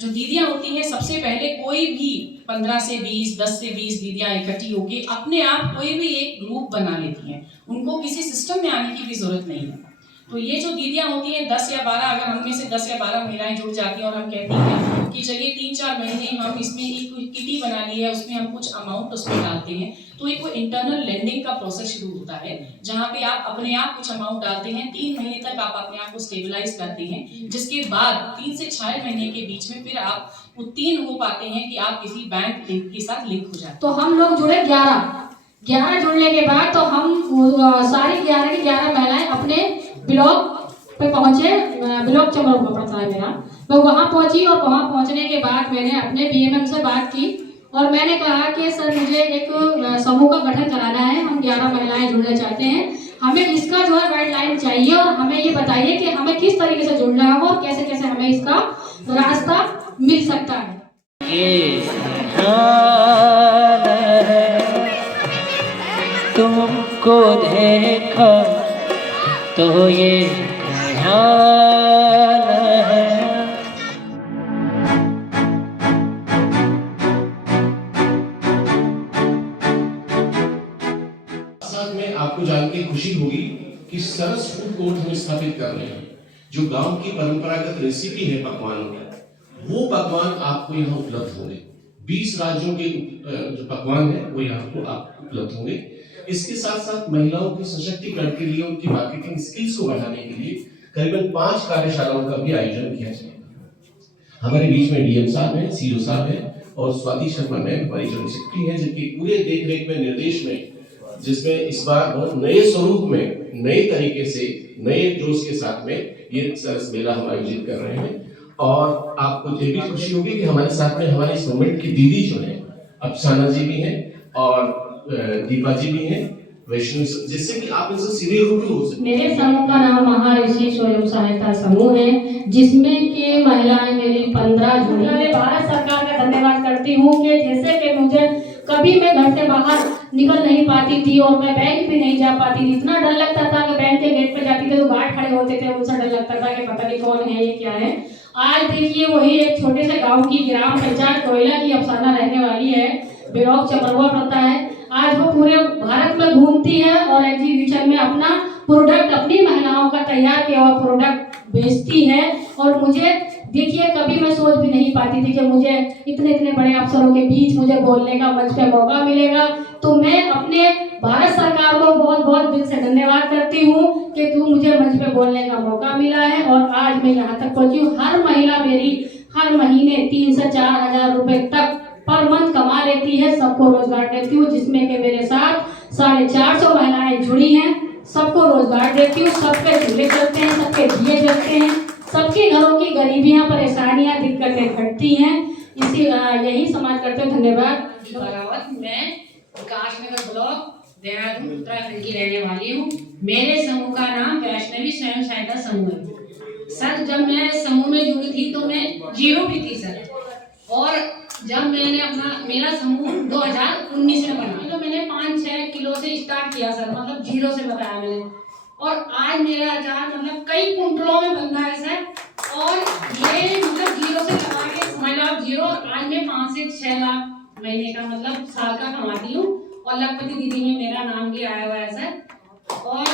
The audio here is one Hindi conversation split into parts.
जो दीदियां होती हैं सबसे पहले कोई भी 15 से 20, 10 से 20 दीदियां इकट्ठी होकर अपने आप कोई भी एक ग्रुप बना लेती हैं। उनको किसी सिस्टम में आने की भी जरूरत नहीं है। तो ये जो दीदियां होती हैं 10 या 12, अगर हम में से 10 या 12 महिलाएं जुड़ जाती हैं और हम कहती हैं कि चलिए 3-4 महीने हम इसमें एक किटी बना ली है, उसमें हम कुछ अमाउंट उसमें डालते हैं, तो एक वो इंटरनल लेंडिंग का प्रोसेस शुरू होता है जहाँ पे आप अपने आप कुछ अमाउंट डालते हैं। 3 महीने तक आप अपने आप को स्टेबलाइज करते हैं, जिसके बाद 3 से 6 महीने के बीच में फिर आप उत्तीर्ण हो पाते हैं कि आप किसी बैंक के साथ लिंक हो जाते हैं। तो हम लोग जुड़े 11 जुड़ने के बाद तो हम सारी 11 की 11 महिलाएं अपने ब्लॉक पे पहुंचे। ब्लॉक चमरवा पड़ता है मेरा। मैं वहां पहुंची और वहां पहुंचने के बाद मैंने अपने बीएमएम से बात की और मैंने कहा कि सर मुझे एक समूह का गठन कराना है, हम 11 महिलाएं जुड़ना चाहते हैं, हमें इसका जो है गाइडलाइन चाहिए और हमें ये बताइए कि हमें किस तरीके से जुड़ना होगा और कैसे कैसे हमें इसका रास्ता मिल सकता है। तुमको देखा तो ये ख्याल है। साथ में आपको जान के खुशी होगी कि सरस फूड कोर्ट हम स्थापित कर रहे हैं। जो गांव की परंपरागत रेसिपी है पकवानों की, वो पकवान आपको यहाँ उपलब्ध होंगे। 20 राज्यों के जो पकवान है वो यहाँ को आप उपलब्ध होंगे। इसके साथ साथ महिलाओं के सशक्तिकरण के लिए, उनकी मार्केटिंग स्किल्स को बढ़ाने के लिए करीबन 5 कार्यशालाओं का भी आयोजन किया जाएगा। हमारे बीच में डीएम साहब हैं, सीओ साहब हैं और स्वाति शर्मा मैम हमारी जनरल सेक्रेटरी हैं, जिनकी पूरे देखरेख में, निर्देश में, जिसमें इस बार बहुत नए स्वरूप में, नए तरीके से, नए जोश के साथ में ये सरस मेला हम आयोजित कर रहे हैं। और आपको ये भी खुशी होगी कि हमारे साथ में हमारे इस मूवमेंट की दीदी जो है, अफसाना जी भी हैं और दीपा जी भी हैं, वैष्णव, जिससे कि आप इनसे सीधे रूबरू हो सकते। मेरे समूह का नाम महाऋषि स्वयं सहायता समूह है, जिसमें कि महिलाएं मेरी 15 जुड़ी। मैं भारत सरकार का धन्यवाद करती हूँ कि जैसे कि मुझे कभी मैं घर से बाहर निकल नहीं पाती थी और मैं बैंक भी नहीं जा पाती थी। इतना डर लगता था कि बैंक के गेट पे जाती थी तो गार्ड खड़े होते थे, उनसे डर लगता था कि पता नहीं कौन है, ये क्या है। आज देखिए वही एक छोटे से गाँव की ग्राम पंचायत कोयला की अफसाना रहने वाली है, ब्लॉक चमरवा पड़ता है। आज वो पूरे भारत में घूमती है और एग्जीबिशन में अपना प्रोडक्ट, अपनी महिलाओं का तैयार किया हुआ प्रोडक्ट बेचती है। और मुझे देखिए कभी मैं सोच भी नहीं पाती थी कि मुझे इतने इतने बड़े अफसरों के बीच मुझे बोलने का मंच पे मौका मिलेगा। तो मैं अपने भारत सरकार को बहुत बहुत दिल से धन्यवाद करती हूँ कि तू मुझे मंच पे बोलने का मौका मिला है और आज मैं यहाँ तक पहुँची हूँ। हर महिला मेरी हर महीने 3 से 4 हजार रुपए तक पर मंथ कमा लेती है, सबको रोजगार देती हूँ, जिसमें कि मेरे साथ 450 महिलाएं जुड़ी हैं। सबको रोजगार देती हूँ, सबके चूल्हे चलते हैं, सबके दिए जलते हैं, सबके घरों की गरीबियां, परेशानियां, दिक्कतें घटती हैं। यही समाज करते हुए धन्यवाद। मैं विकासनगर ब्लॉक देहरादून उत्तराखंड की रहने वाली हूँ। मेरे समूह का नाम वैष्णवी स्वयं सहायता समूह है। सर जब मैं समूह में जुड़ी थी तो मैं 0 भी थी सर, और जब मैंने मेरा समूह 2019 में बना तो मैंने 5-6 किलो से स्टार्ट किया सर, मतलब 0 से बताया मैंने, और आज मेरा अचार मतलब कई कुंटलों में बनता है सर। और ये मतलब 0 से लगा के मतलब 0, आज मैं 5 से 6 लाख महीने का मतलब साल का कमाती हूँ। और लखपति दीदी में मेरा नाम भी आया हुआ है सर। और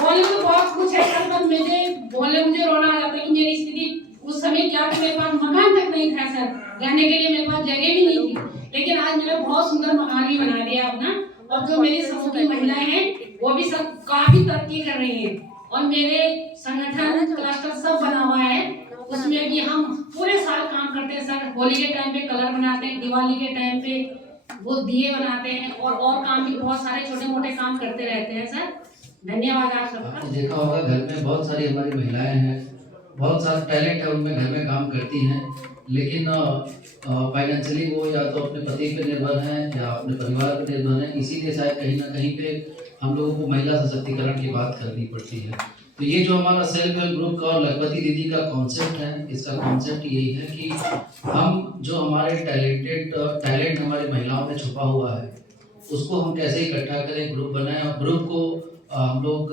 बोलने तो बहुत कुछ है सर, पर मुझे रोना आ जाता है कि मेरी स्थिति उस समय क्या था, मेरे पास मकान तक नहीं था सर, रहने के लिए मेरे पास जगह भी नहीं थी। लेकिन आज मैंने बहुत सुंदर मकान भी बना दिया अपना, और जो मेरी समूह की महिलाएं हैं वो भी सब काफी तरक्की कर रही हैं। और मेरे संगठन क्लस्टर सब बना हुआ है, उसमें भी हम पूरे साल काम करते हैं सर। होली के टाइम पे कलर बनाते हैं, दिवाली के टाइम पे वो दिए बनाते हैं, और काम भी बहुत सारे छोटे मोटे काम करते रहते हैं सर। धन्यवाद आप सबका। आपने देखा होगा घर में बहुत सारी हमारी महिलाएं हैं, बहुत सारा टैलेंट है उनमें, घर में काम करती हैं, लेकिन फाइनेंशियली वो या तो अपने पति पे निर्भर हैं या अपने परिवार पे निर्भर हैं। इसीलिए शायद कहीं ना कहीं पे हम लोगों को महिला सशक्तिकरण की बात करनी पड़ती है। तो ये जो हमारा सेल्फ हेल्प ग्रुप का और लखपति दीदी का कॉन्सेप्ट है, इसका कॉन्सेप्ट यही है कि हम जो हमारे टैलेंट हमारी महिलाओं में छुपा हुआ है उसको हम कैसे इकट्ठा करें, ग्रुप बनाएं और ग्रुप को हम लोग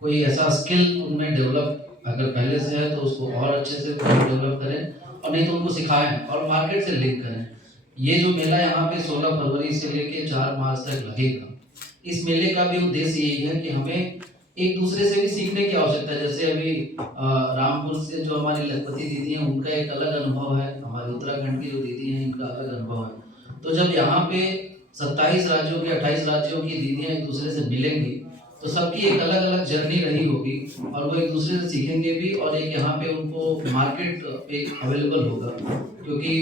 कोई ऐसा स्किल उनमें डेवलप अगर पहले से है तो उसको और अच्छे से डेवलप करें, और नहीं तो उनको सिखाएं और मार्केट से लिंक करें। ये जो मेला यहाँ पे 16 फरवरी से लेके 4 मार्च तक लगेगा, इस मेले का भी उद्देश्य यही है कि हमें एक दूसरे से भी सीखने की आवश्यकता है। जैसे अभी रामपुर से जो हमारी लखपति दीदी हैं, उनका एक अलग अनुभव है, हमारे उत्तराखंड की जो दीदी हैं इनका अलग अनुभव है। तो जब यहाँ पे 27 राज्यों की 28 राज्यों की दीदियाँ एक दूसरे से मिलेंगी तो सबकी एक अलग अलग जर्नी रही होगी और वो एक दूसरे से सीखेंगे भी, और एक यहाँ पे उनको मार्केट एक अवेलेबल होगा, क्योंकि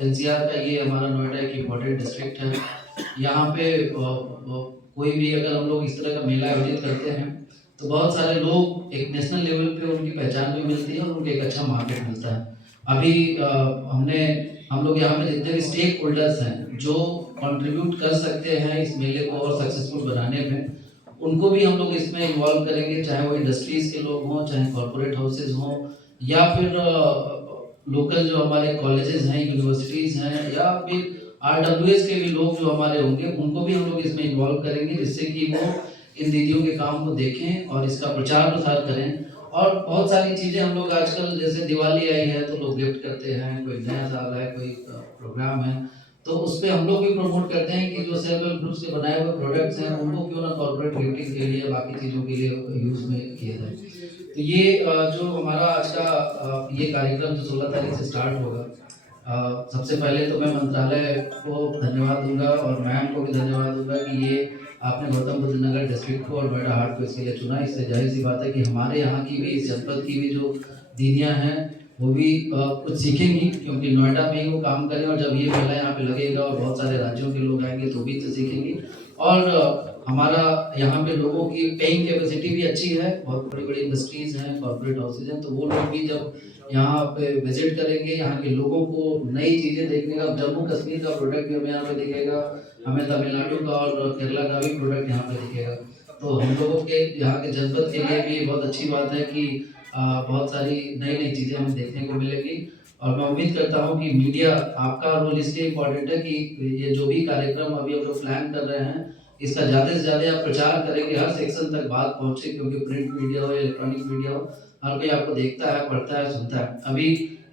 एनसीआर का ये हमारा नोएडा एक इम्पोर्टेंट डिस्ट्रिक्ट है। यहाँ पे कोई भी अगर हम लोग इस तरह का मेला आयोजित करते हैं तो बहुत सारे लोग एक नेशनल लेवल पे उनकी पहचान भी मिलती है और उनको एक अच्छा मार्केट मिलता है। अभी हम लोग यहाँ पे जितने भी स्टेक होल्डर्स हैं जो कंट्रीब्यूट कर सकते हैं इस मेले को और सक्सेसफुल बनाने में, उनको भी हम लोग इसमें इन्वॉल्व करेंगे, चाहे वो इंडस्ट्रीज के लोग हों, चाहे कॉर्पोरेट हाउसेज हों, या फिर लोकल जो हमारे कॉलेजेस हैं, यूनिवर्सिटीज़ हैं, या फिर RWS के भी लोग जो हमारे होंगे उनको भी हम लोग इसमें इन्वॉल्व करेंगे, जिससे कि वो इन दीदियों के काम को देखें और इसका प्रचार प्रसार करें। और बहुत सारी चीज़ें हम लोग आजकल, जैसे दिवाली आई है तो लोग गिफ्ट करते हैं, कोई नया साल है, कोई प्रोग्राम है, तो उस पर हम लोग भी प्रमोट करते हैं कि जो सेल्फ हेल्प ग्रुप से बनाए हुए प्रोडक्ट्स हैं उनको क्यों ना कॉर्पोरेट गिफ्टिंग के लिए, बाकी चीज़ों के लिए यूज़ में किया जाए। तो ये जो हमारा आज का ये कार्यक्रम जो 16 तारीख से स्टार्ट होगा, सबसे पहले तो मैं मंत्रालय को धन्यवाद दूंगा और मैम को भी धन्यवाद दूंगा कि ये आपने गौतम बुद्ध नगर डिस्ट्रिक्ट को और नोएडा हाट को इसके लिए चुना। इससे जाहिर सी बात है कि हमारे यहाँ की भी, इस जनपद की भी जो दीदियाँ हैं वो भी कुछ सीखेंगी, क्योंकि नोएडा में ही वो काम करें, और जब ये मेला यहाँ पे लगेगा और बहुत सारे राज्यों के लोग आएंगे तो भी तो सीखेंगी। और हमारा यहाँ पे लोगों की पेइंग कैपेसिटी भी अच्छी है, बहुत बड़ी बड़ी इंडस्ट्रीज़ हैं, कॉर्पोरेट हाउसेज हैं, तो वो लोग भी जब यहाँ पे विजिट करेंगे, यहाँ के लोगों को नई चीज़ें देखने का, जम्मू कश्मीर का प्रोडक्ट भी हमें यहाँ पे दिखेगा, हमें तमिलनाडु का और केरला का भी प्रोडक्ट यहाँ पे दिखेगा। तो हम लोगों के यहाँ के जनपद के लिए भी बहुत अच्छी बात है कि बहुत सारी नई नई चीज़ें हमें देखने को मिलेंगी। और मैं उम्मीद करता हूँ कि मीडिया, आपका रोल इसलिए इम्पोर्टेंट है कि ये जो भी कार्यक्रम अभी हम लोग प्लान कर रहे हैं इसका ज़्यादा से ज़्यादा आप प्रचार करेंगे, हर सेक्शन तक बात पहुँचे, क्योंकि प्रिंट मीडिया हो या इलेक्ट्रॉनिक मीडिया हो, हर कोई आपको देखता है, पढ़ता है, सुनता है। अभी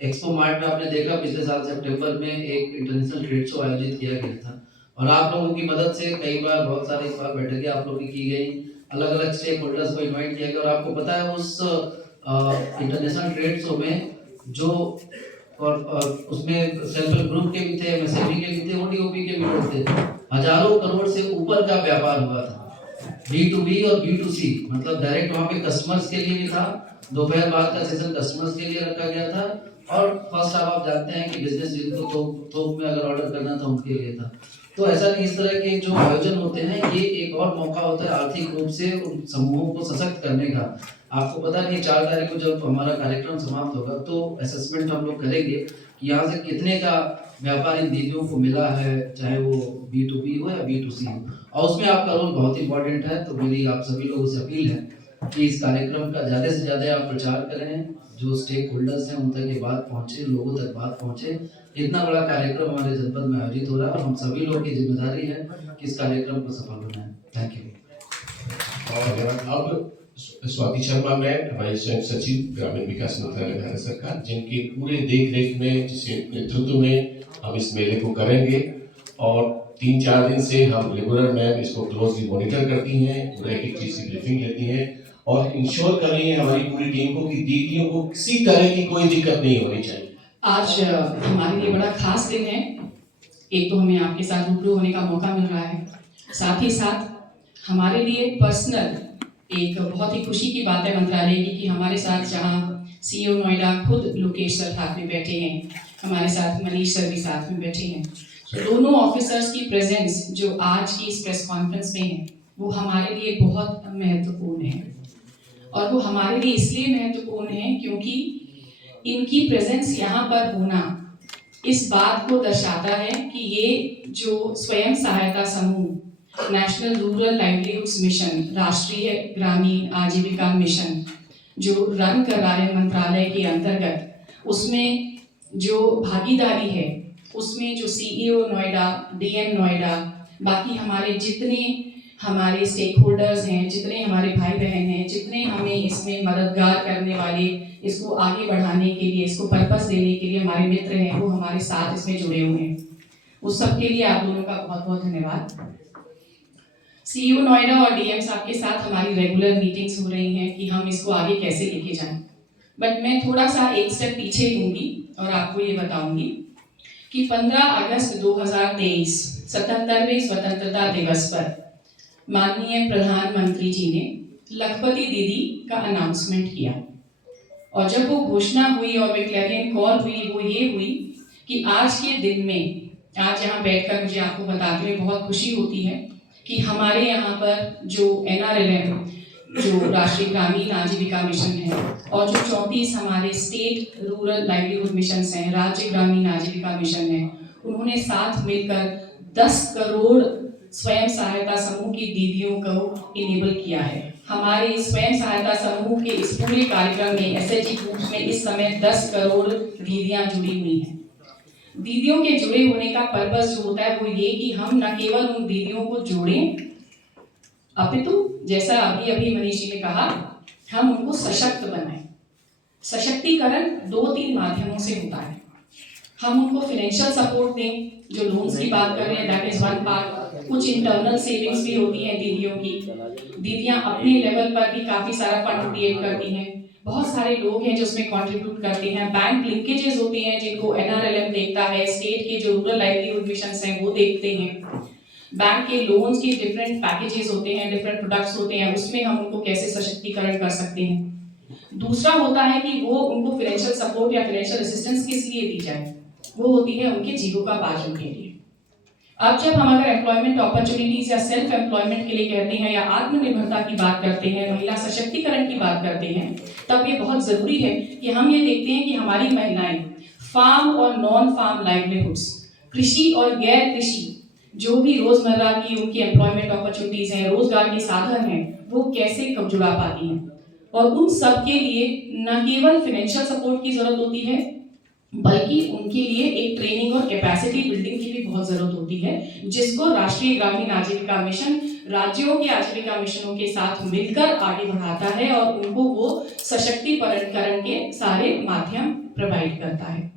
एक्सपो मार्ट में आपने देखा पिछले साल सितंबर में एक इंटरनेशनल ट्रेड शो आयोजित किया गया था, और आप लोगों की मदद से कई बार बहुत सारी इस बार बैठकें आप लोगों की गई, अलग अलग स्टेक होल्डर्स को इन्वाइट किया गया। और आपको पता है उस इंटरनेशनल ट्रेड शो में जो उसमें सेल्फ हेल्प ग्रुप के भी थे, MSME के भी थे, ODOP के भी लोग थे, हजारों करोड़ से ऊपर का व्यापार हुआ था, B2B और B2C, मतलब डायरेक्ट वहाँ पे कस्टमर्स के लिए भी था। दोपहर बाद का सेशन कस्टमर्स के लिए रखा गया था, और फर्स्ट हाफ आप जानते हैं कि बिजनेस जिनको थोक में अगर ऑर्डर करना था उनके लिए था। तो ऐसा नहीं, इस तरह के जो आयोजन होते हैं ये एक और मौका होता है आर्थिक रूप से उन समूहों को सशक्त करने का। आपको पता नहीं 4 तारीख को जब हमारा कार्यक्रम समाप्त होगा तो असेसमेंट हम लोग करेंगे कि यहाँ से कितने का व्यापार इन दीदियों को मिला है, चाहे वो B2B हो या B2C हो, और उसमें आपका रोल बहुत इंपॉर्टेंट है। तो मेरी आप सभी लोगों से अपील है कि इस कार्यक्रम का ज़्यादा से ज़्यादा आप प्रचार करें, जो स्टेक होल्डर्स हैं उन तक ये बात पहुँचे, लोगों तक बात पहुँचे। इतना बड़ा कार्यक्रम हमारे जनपद में आयोजित हो रहा है और हम सभी लोगों की जिम्मेदारी है कि इस कार्यक्रम को सफल बनाएं। Thank you. और अब स्वाति शर्मा मैम, हमारी स्वयं सचिव ग्रामीण विकास मंत्रालय भारत सरकार, जिनके पूरे देख रेख में, जिसके नेतृत्व में हम इस मेले को करेंगे, और 3-4 दिन से हम रेगुलर मैम इसको क्लोजली मॉनिटर करती हैं, पूरा एक चीज की ब्रीफिंग लेती हैं और इंश्योर कर रही है हमारी पूरी टीम को कि दीदियों को किसी तरह की कोई दिक्कत नहीं होनी चाहिए। आज हमारे लिए बड़ा खास दिन है। एक तो हमें आपके साथ रूबरू होने का मौका मिल रहा है, साथ ही साथ हमारे लिए पर्सनल एक बहुत ही खुशी की बात है मंत्रालय की कि हमारे साथ जहां CEO नोएडा खुद लोकेश सर साथ में बैठे हैं, हमारे साथ मनीष सर भी साथ में बैठे हैं। दोनों ऑफिसर्स की प्रेजेंस जो आज की इस प्रेस कॉन्फ्रेंस में है वो हमारे लिए बहुत महत्वपूर्ण है, और वो हमारे लिए इसलिए महत्वपूर्ण है क्योंकि इनकी प्रेजेंस यहाँ पर होना इस बात को दर्शाता है कि ये जो स्वयं सहायता समूह नेशनल रूरल लाइवलीहुड्स मिशन, राष्ट्रीय ग्रामीण आजीविका मिशन जो रन कर रहा है मंत्रालय के अंतर्गत, उसमें जो भागीदारी है उसमें जो CEO नोएडा, DM नोएडा, बाकी हमारे जितने हमारे स्टेक होल्डर्स हैं, जितने हमारे भाई बहन हैं, जितने हमें इसमें मददगार करने वाले, इसको आगे बढ़ाने के लिए, इसको पर्पस देने के लिए हमारे मित्र हैं, वो हमारे साथ इसमें जुड़े हुए हैं। उस सब के लिए आप दोनों का बहुत बहुत धन्यवाद। सीईओ नोएडा और डीएम साहब के साथ हमारी रेगुलर मीटिंग्स हो रही हैं कि हम इसको आगे कैसे लेके जाएं। बट मैं थोड़ा सा एक स्टेप पीछे लूँगी और आपको ये बताऊंगी कि 15 अगस्त 2023 77वें स्वतंत्रता दिवस पर माननीय प्रधानमंत्री जी ने लखपति दीदी का अनाउंसमेंट किया, और जब वो घोषणा हुई और वो क्लैरियन कॉल हुई, वो ये हुई कि आज के दिन में, आज यहाँ बैठकर मुझे आपको बताते हुए बहुत खुशी होती है कि हमारे यहाँ पर जो NRLM, जो राष्ट्रीय ग्रामीण आजीविका मिशन है, और जो 34 हमारे स्टेट रूरल लाइवलीहुड मिशन हैं, राज्य ग्रामीण आजीविका मिशन है, उन्होंने साथ मिलकर 10 करोड़ स्वयं सहायता समूह की दीदियों को इनेबल किया है। हमारे स्वयं सहायता समूह के इस पूरे कार्यक्रम में SHG ग्रुप में इस समय 10 करोड़ दीदियां जुड़ी हुई हैं। दीदियों के जुड़े होने का पर्पस जो होता है वो ये कि हम न केवल उन दीदियों को जोड़ें, अपितु जैसा अभी अभी मनीष जी ने कहा, हम उनको सशक्त बनाएं। सशक्तिकरण 2-3 माध्यमों से होता है। हम उनको फाइनेंशियल सपोर्ट दें, जो लोन्स की बात कर रहे हैं, दैट इज वन पार्ट। कुछ इंटरनल सेविंग्स भी होती हैं दीदियों की। दीदियां अपने लेवल पर भी काफी सारा फंड क्रिएट करती हैं। बहुत सारे लोग हैं जो उसमें कंट्रीब्यूट करते हैं। बैंक लिंकेजेस होते हैं जिनको NRLM देखता है, स्टेट के जो रूरल लाइवलीहुड मिशंस हैं वो देखते हैं। बैंक के लोन्स के डिफरेंट पैकेजेस होते हैं, डिफरेंट प्रोडक्ट्स होते हैं, उसमें हम उनको कैसे सशक्तिकरण कर सकते हैं। दूसरा होता है कि वो उनको फाइनेंशियल सपोर्ट या फाइनेंशियल असिस्टेंस किस लिए दी जाए, वो होती है उनके जीविकोपार्जन के लिए। अब जब हम अगर एम्प्लॉयमेंट अपॉर्चुनिटीज या सेल्फ एम्प्लॉयमेंट के लिए कहते हैं या आत्मनिर्भरता की बात करते हैं, महिला सशक्तिकरण की बात करते हैं, तब ये बहुत जरूरी है कि हम ये देखते हैं कि हमारी महिलाएं फार्म और नॉन फार्म लाइवलीहुड्स, कृषि और गैर कृषि, जो भी रोजमर्रा की उनकी एम्प्लॉयमेंट अपॉर्चुनिटीज हैं, रोजगार के साधन हैं, वो कैसे कब जुड़ा पाती हैं। और उन सब के लिए न केवल फाइनेंशियल सपोर्ट की जरूरत होती है, बल्कि उनके लिए एक ट्रेनिंग और कैपेसिटी बिल्डिंग की भी बहुत जरूरत होती है, जिसको राष्ट्रीय ग्रामीण आजीविका मिशन राज्यों के आजीविका मिशनों के साथ मिलकर आगे बढ़ाता है और उनको वो सशक्तिकरण के सारे माध्यम प्रोवाइड करता है।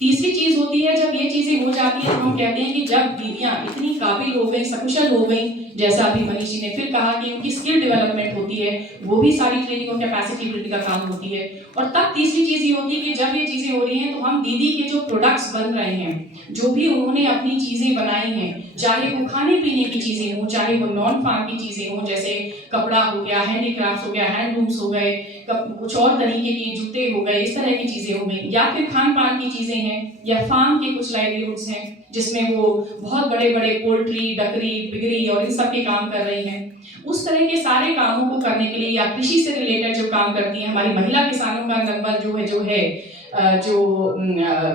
तीसरी चीज होती है, जब ये चीजें हो जाती है तो हम कहते हैं कि जब दीदियां इतनी काबिल हो गई, सकुशल हो गई, जैसा अभी मनीष जी ने फिर कहा कि उनकी स्किल डेवलपमेंट होती है, वो भी सारी ट्रेनिंग और कैपेसिटी बिल्डिंग का काम होती है। और तब तीसरी चीज ये होती है कि जब ये चीजें हो रही हैं तो हम दीदी के जो प्रोडक्ट्स बन रहे हैं, जो भी उन्होंने अपनी चीजें बनाई हैं, चाहे वो खाने पीने की चीजें हो, चाहे वो नॉन फार्म की चीजें हो, जैसे कपड़ा हो गया, हैंडीक्राफ्ट हो गया, हैंडलूम्स हो गए, कुछ और तरीके के जूते हो गए, इस तरह की चीजें हो गई, या फिर खान पान की चीजें हैं, या फार्म के कुछ लाइवलीहुड्स हैं जिसमें वो बहुत बड़े बड़े पोल्ट्री, डकरी, पिगरी और इन सब के काम कर रही हैं। उस तरह के सारे कामों को करने के लिए या कृषि से रिलेटेड जो काम करती हैं, हमारी महिला किसानों का नंबर जो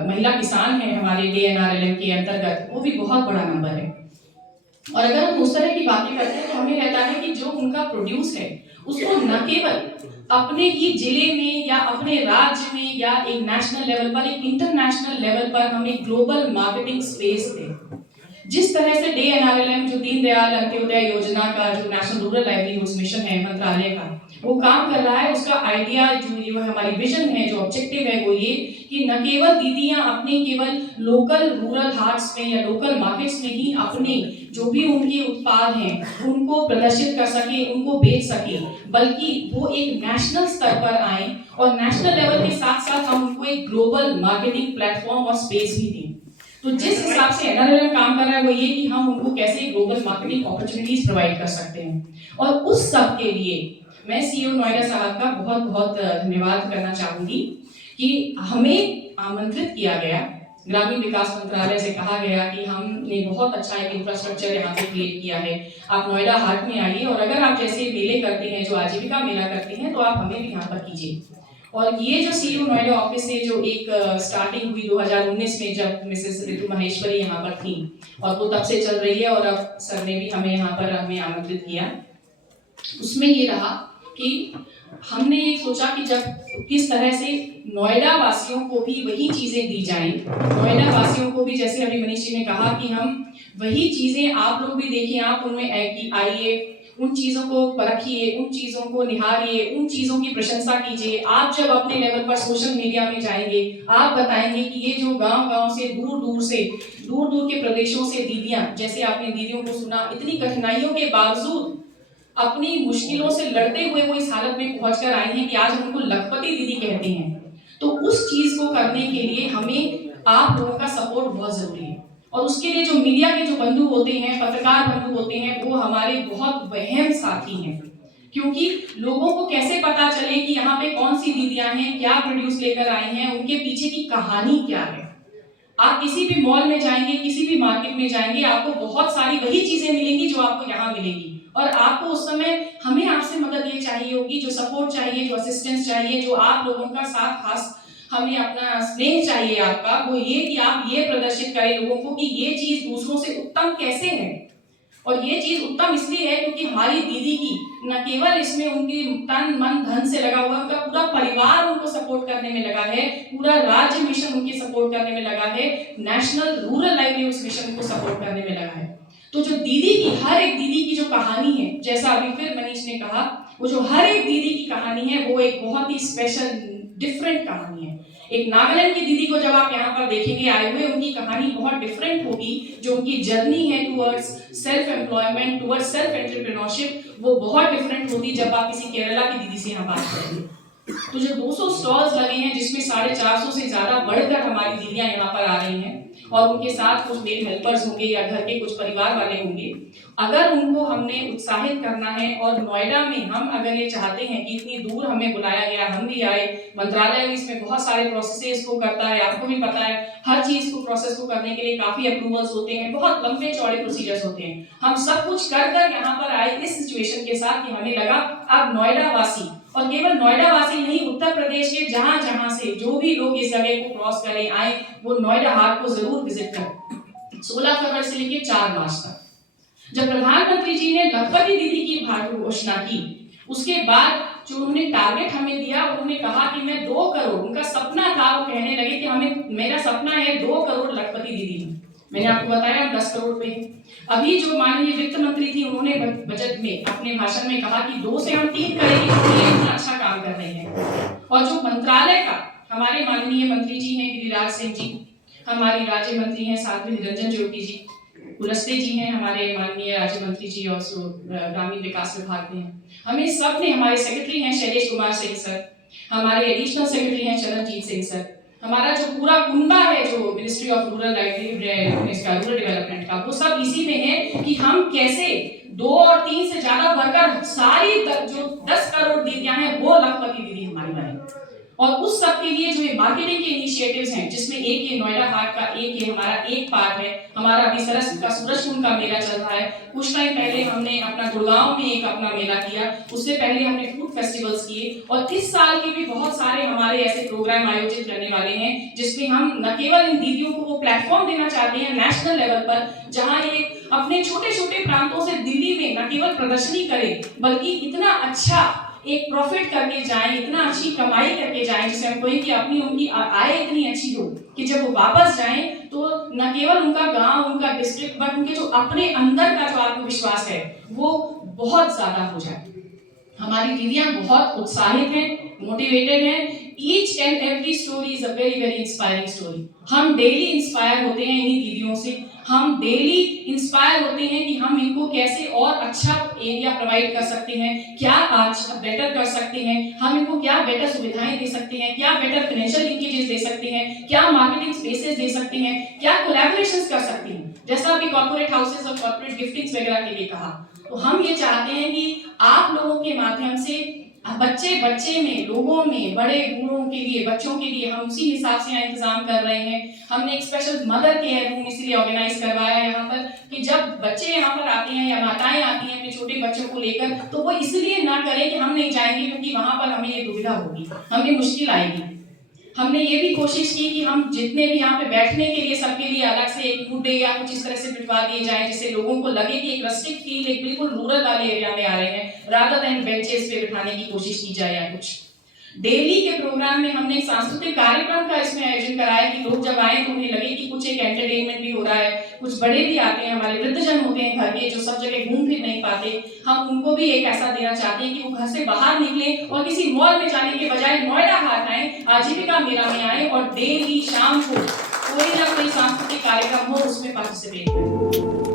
महिला किसान हैं हमारे DNRLM के अंतर्गत, वो भी बहुत बड़ा नंबर है। और अगर हम उस तरह की बातें करते हैं तो हमें रहता है कि जो उनका प्रोड्यूस है उसको न केवल अपने ही जिले में या अपने राज्य में या एक नेशनल लेवल पर, एक इंटरनेशनल लेवल पर हम एक ग्लोबल मार्केटिंग स्पेस दें। जिस तरह से DNRLM जो दीनदयाल अंत्योदय योजना का जो नेशनल रूरल लाइवलीहुड्स मिशन है मंत्रालय का, वो काम कर रहा है, उसका आइडिया जो हमारी विजन है, जो ऑब्जेक्टिव है, वो ये कि न केवल दीदियां अपने केवल लोकल रूरल हार्ट्स में या लोकल मार्केट्स में ही अपने जो भी उनके उत्पाद हैं उनको प्रदर्शित कर सके, उनको बेच सके, बल्कि वो एक नेशनल स्तर पर आए और नेशनल लेवल के साथ साथ हम उनको एक ग्लोबल मार्केटिंग प्लेटफॉर्म और स्पेस भी दें। तो जिस हिसाब से NRLM काम कर रहा है वो ये कि हम उनको कैसे ग्लोबल मार्केटिंग अपॉर्चुनिटीज प्रोवाइड कर सकते हैं। और उस सब के लिए मैं CEO नोएडा साहब का बहुत बहुत धन्यवाद करना चाहूंगी कि हमें आमंत्रित किया गया, ग्रामीण विकास मंत्रालय से कहा गया कि हमने बहुत अच्छा एक इंफ्रास्ट्रक्चर यहाँ पे क्रिएट किया है, आप नोएडा हाट में आइए और अगर आप जैसे मेले करते हैं, जो आजीविका मेला करते हैं, तो आप हमें भी यहाँ पर कीजिए। और ये जो CEO नोएडा ऑफिस से जो एक स्टार्टिंग हुई 2019 में, जब मिसेस ऋतु महेश्वरी यहाँ पर थी, और वो तब से चल रही है, और अब सर ने भी हमें यहाँ पर आमंत्रित किया। उसमें ये रहा कि हमने ये सोचा कि जब किस तरह से नोएडा वासियों को भी वही चीजें दी जाएं, नोएडा वासियों को भी, जैसे अभी मनीष जी ने कहा कि हम वही चीजें आप लोग भी देखिए, आप उनमें आइए, उन चीजों को परखिए, उन चीजों को निहारिए, उन चीजों की प्रशंसा कीजिए। आप जब अपने लेवल पर सोशल मीडिया में जाएंगे, आप बताएंगे कि ये जो गांव-गांव से दूर दूर के प्रदेशों से दीदियां, जैसे आपने दीदियों को सुना, इतनी कठिनाइयों के बावजूद अपनी मुश्किलों से लड़ते हुए वो इस हालत में पहुंच कर आई हैं कि आज हम उनको लखपति दीदी कहते हैं। तो उस चीज को करने के लिए हमें आप लोगों का सपोर्ट बहुत जरूरी है, और उसके लिए जो मीडिया के जो बंधु होते हैं, पत्रकार बंधु होते हैं, वो हमारे बहुत अहम साथी हैं। क्योंकि लोगों को कैसे पता चले कि यहाँ पे कौन सी दीदियां हैं, क्या प्रोड्यूस लेकर आई हैं, उनके पीछे की कहानी क्या है। आप किसी भी मॉल में जाएंगे, किसी भी मार्केट में जाएंगे, आपको बहुत सारी वही चीजें मिलेंगी जो आपको यहाँ मिलेंगी, और आपको उस समय हमें आपसे मदद ये चाहिए होगी, जो सपोर्ट चाहिए, जो असिस्टेंस चाहिए, जो आप लोगों का साथ खास हमें अपना स्नेह चाहिए आपका, वो ये कि आप ये प्रदर्शित करें लोगों को कि ये चीज दूसरों से उत्तम कैसे है। और ये चीज उत्तम इसलिए है क्योंकि हमारी दीदी की न केवल इसमें उनकी तन मन धन से लगा हुआ, उनका पूरा परिवार उनको सपोर्ट करने में लगा है, पूरा राज्य मिशन उनके सपोर्ट करने में लगा है, नेशनल रूरल लाइवलीहुड मिशन को सपोर्ट करने में लगा है। तो जो दीदी की, हर एक दीदी की जो कहानी है, जैसा अभी फिर मनीष ने कहा, वो जो हर एक दीदी की कहानी है वो एक बहुत ही स्पेशल डिफरेंट कहानी है। एक नागालैंड की दीदी को जब आप यहाँ पर देखेंगे आए हुए, उनकी कहानी बहुत डिफरेंट होगी। जो उनकी जर्नी है towards self employment, towards self entrepreneurship, वो बहुत डिफरेंट होगी जब आप किसी केरला की दीदी से यहाँ बात करेंगे। तो जो 200 स्टॉल्स लगे हैं, जिसमें 450 से ज्यादा बढ़कर हमारी दीदियां यहाँ पर आ रही हैं, और उनके साथ कुछ मेल हेल्पर्स होंगे या घर के कुछ परिवार वाले होंगे। अगर उनको हमने उत्साहित करना है, और नोएडा में हम अगर ये चाहते हैं कि इतनी दूर हमें बुलाया गया, हम भी आए, मंत्रालय भी इसमें बहुत सारे प्रोसेसेस को करता है, आपको भी पता है, हर चीज को प्रोसेस को करने के लिए काफी अप्रूवल्स होते हैं, बहुत लंबे चौड़े प्रोसीजर्स होते हैं। हम सब कुछ कर यहाँ पर आए इस सिचुएशन के साथ कि हमें लगा अब नोएडा वासी, और केवल नोएडा वासी नहीं, उत्तर प्रदेश के जहां जहां से जो भी लोग इस जगह को क्रॉस करें आए, वो नोएडा हाट को जरूर विजिट करें। 16 फरवरी से लेकर 4 मार्च तक। जब प्रधानमंत्री जी ने लखपति दीदी की घोषणा की, उसके बाद जो उन्होंने टारगेट हमें दिया, उन्होंने कहा कि मैं 2 करोड़, उनका सपना था, वो कहने लगे कि हमें, मेरा सपना है 2 करोड़ लखपति दीदी में। मैंने आपको बताया 10 करोड़ पे है। अभी जो माननीय वित्त मंत्री थी, उन्होंने बजट में अपने भाषण में कहा कि 2 से हम 3 करेंगे, तो ये इतना अच्छा काम कर रहे हैं। और जो मंत्रालय का हमारे माननीय मंत्री जी हैं गिरिराज सिंह जी, हमारी राज्य मंत्री हैं साध्वी निरंजन ज्योति जी, कुलस्ते जी हैं हमारे माननीय राज्य मंत्री जी, और ग्रामीण विकास विभाग में हैं। हमें सब ने, हमारे सेक्रेटरी हैं शैलेश कुमार सिंह सर, हमारे एडिशनल सेक्रेटरी हैं चरणजीत सिंह सर, हमारा जो पूरा कुंबा है जो मिनिस्ट्री ऑफ रूरल लाइवलीहुड, इसका रूरल डेवलपमेंट का, वो सब इसी में है कि हम कैसे 2 और 3 से ज्यादा वर्कर, सारी जो 10 करोड़ दीदियां हैं वो लखपति दीदी हमारी बने। और उस सब के लिए जो ये मार्केटिंग के इनिशिएटिव्स हैं, जिसमें एक ये नोएडा हाट का, एक ये हमारा एक पार्ट है, हमारा अभी सरस का सूरजकुंड का मेला चल रहा है। कुछ टाइम पहले हमने अपना गुड़गांव में एक अपना मेला किया, उससे पहले हमने फूड फेस्टिवल्स किए, और इस साल के भी बहुत सारे हमारे ऐसे प्रोग्राम आयोजित करने वाले हैं, जिसमें हम न केवल इन दीदियों को वो प्लेटफॉर्म देना चाहते हैं नेशनल लेवल पर, जहां ये अपने छोटे छोटे प्रांतों से दिल्ली में न केवल प्रदर्शनी करें, बल्कि इतना अच्छा एक प्रॉफिट करके जाएं, इतना अच्छी कमाई करके जाएं, जिसे हम कहें कि अपनी उनकी आय इतनी अच्छी हो कि जब वो वापस जाएं तो न केवल उनका गांव, उनका डिस्ट्रिक्ट, बट उनके जो अपने अंदर का जो आत्मविश्वास है वो बहुत ज्यादा हो जाए। हमारी दीदियां बहुत उत्साहित हैं, मोटिवेटेड हैं। Each and every story is a very very inspiring story. हम डेली इंस्पायर होते हैं इन्हीं दीदियों से, हम डेली इंस्पायर होते हैं कि हम इनको कैसे और अच्छा एरिया प्रोवाइड कर सकते हैं, क्या आज बेटर कर सकते हैं, हम इनको क्या बेटर सुविधाएं दे सकते हैं, क्या बेटर फाइनेंशियल लिंकेजेस दे सकते हैं, क्या मार्केटिंग स्पेसेस दे सकते हैं, क्या कोलैबोरेशंस कर सकते हैं, जैसा अभी कॉर्पोरेट हाउसेस और कॉर्पोरेट गिफ्टिंग्स वगैरह के लिए कहा। तो हम ये चाहते हैं कि आप लोगों के माध्यम से बच्चे में, लोगों में, बड़े बूढ़ों के लिए, बच्चों के लिए हम उसी हिसाब से यहाँ इंतजाम कर रहे हैं। हमने एक स्पेशल मदर केयर रूम इसलिए ऑर्गेनाइज करवाया है यहाँ पर कि जब बच्चे यहाँ पर आते हैं या माताएं आती हैं अपने छोटे बच्चों को लेकर, तो वो इसलिए ना करें कि हम नहीं जाएंगे क्योंकि वहां पर हमें ये दुविधा होगी, हमें मुश्किल आएगी। हमने ये भी कोशिश की कि हम जितने भी यहाँ पे बैठने के लिए सबके लिए अलग से एक कूड़े या कुछ इस तरह से बिठवा दिए जाएं जिससे लोगों को लगे कि एक रस्टिक फील, एक बिल्कुल रूरल वाले एरिया में आ रहे हैं, रादर देन बेंचेस पे बिठाने की कोशिश की जाए या कुछ। डेली के प्रोग्राम में हमने एक सांस्कृतिक कार्यक्रम का इसमें आयोजन कराया कि लोग जब आए तो उन्हें लगे कि कुछ एक एंटरटेनमेंट भी हो रहा है, कुछ बड़े भी आते हैं, हमारे वृद्धजन होते हैं घर के जो सब जगह घूम फिर नहीं पाते, हम उनको भी एक ऐसा देना चाहते हैं कि वो घर से बाहर निकले और किसी मॉल में जाने के बजाय नोएडा हाट आए, आजीविका मेला में आए और डेली शाम को कोई ना कोई सांस्कृतिक कार्यक्रम हो उसमें पार्टिसिपेट करें।